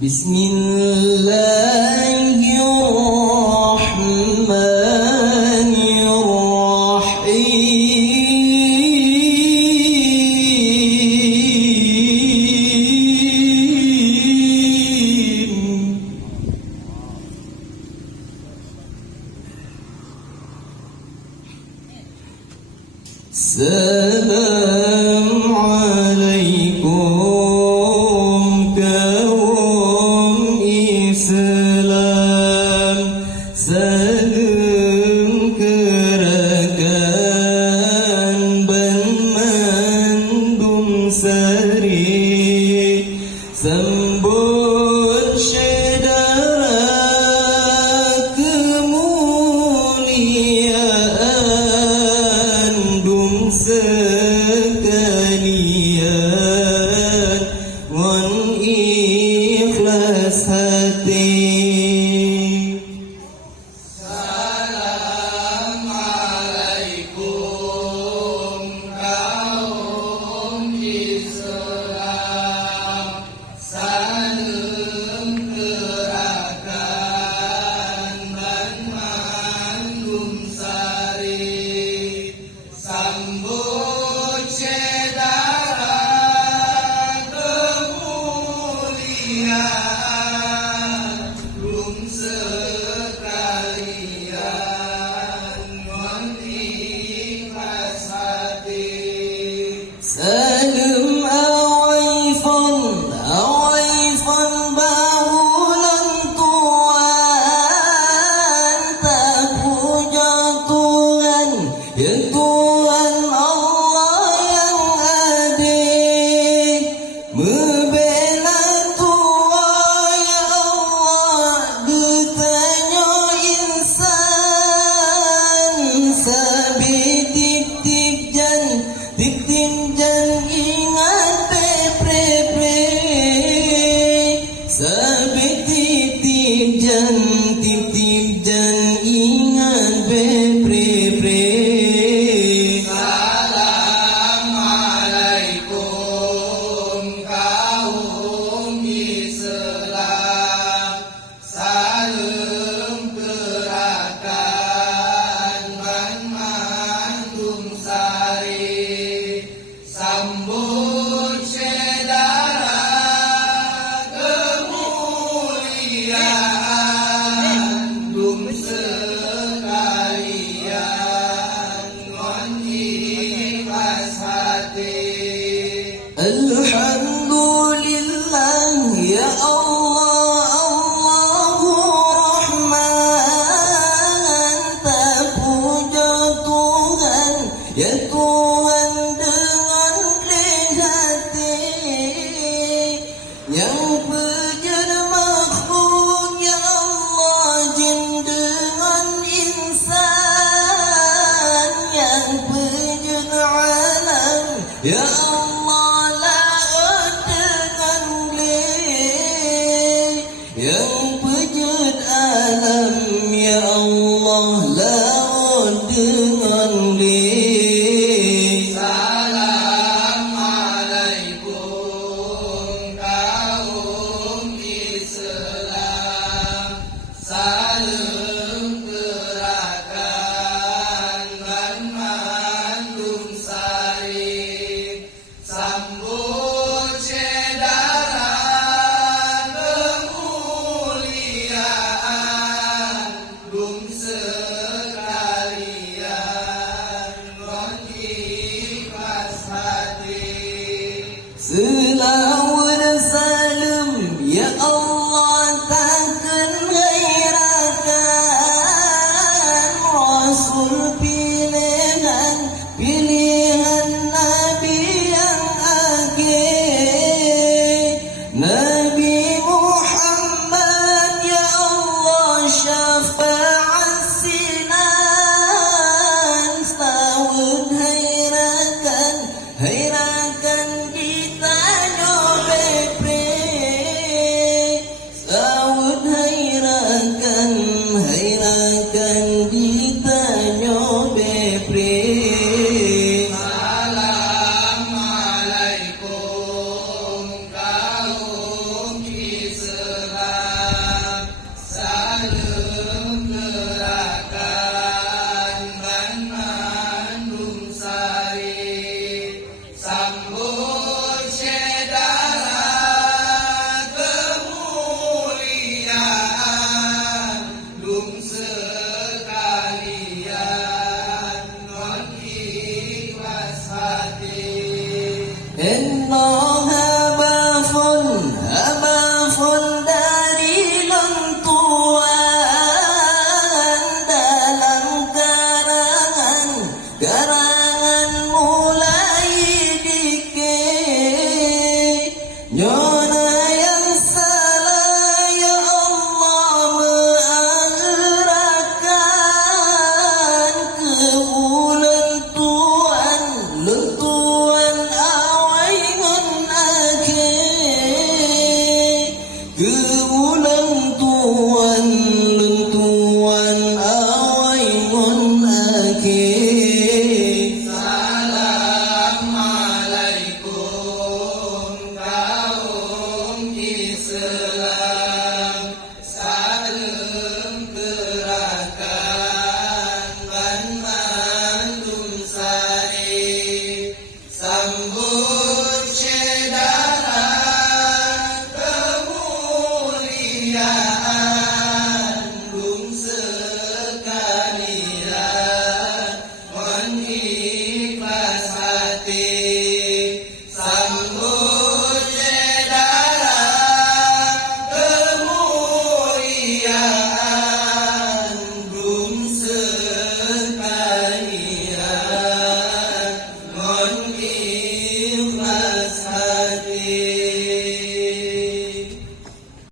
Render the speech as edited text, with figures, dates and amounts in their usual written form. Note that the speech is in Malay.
Assalamualaikum kaum Islam, salam kerakan Bandung Sari, sambut syedara kemuliaan dum sekalian wan ikhlas hati. Assalamualaikum kaum Islam, salam kerakan Bandung Sari, sambut syedara kemuliaan dum sekalian wan ikhlas hati. Salam awaifan bahulan Tuhan, tak puja Tuhan, ya Tuhan Allah yang adil, membela Tuhan ya Allah, getanya insan, sabi tip-tip jan ingat pre-pre, sabi tip-tip jan ingat pre-pre. Assalamualaikum kaum Islam, salam kerakan Bandung Sari, sambut syedara kemuliaan dum sekalian wan ikhlas hati. Alhamdulillah ya Allah, Allahu Rahman, tak puja Tuhan ya Tuhan dengan keling hati, yang puja makhluk ya Allah, jin dengan insan, yang puja alam ya Allah, laut dengan keling, yang puja alam ya Allah, laut dengan keling. Assalamualaikum kaum Islam, salam kerakan Bandung Sari, Inna habafun dari lentuan dalam karangan mulai dikit. Nyona yang salah ya Allah mengarahkan ke lentuan awai ngon akhir ke lentuan awai ngon akhir. Assalamualaikum kaum Islam, salam gerakan Bandung Sari, sambut syedara kemuliaan dum sekalian, mohon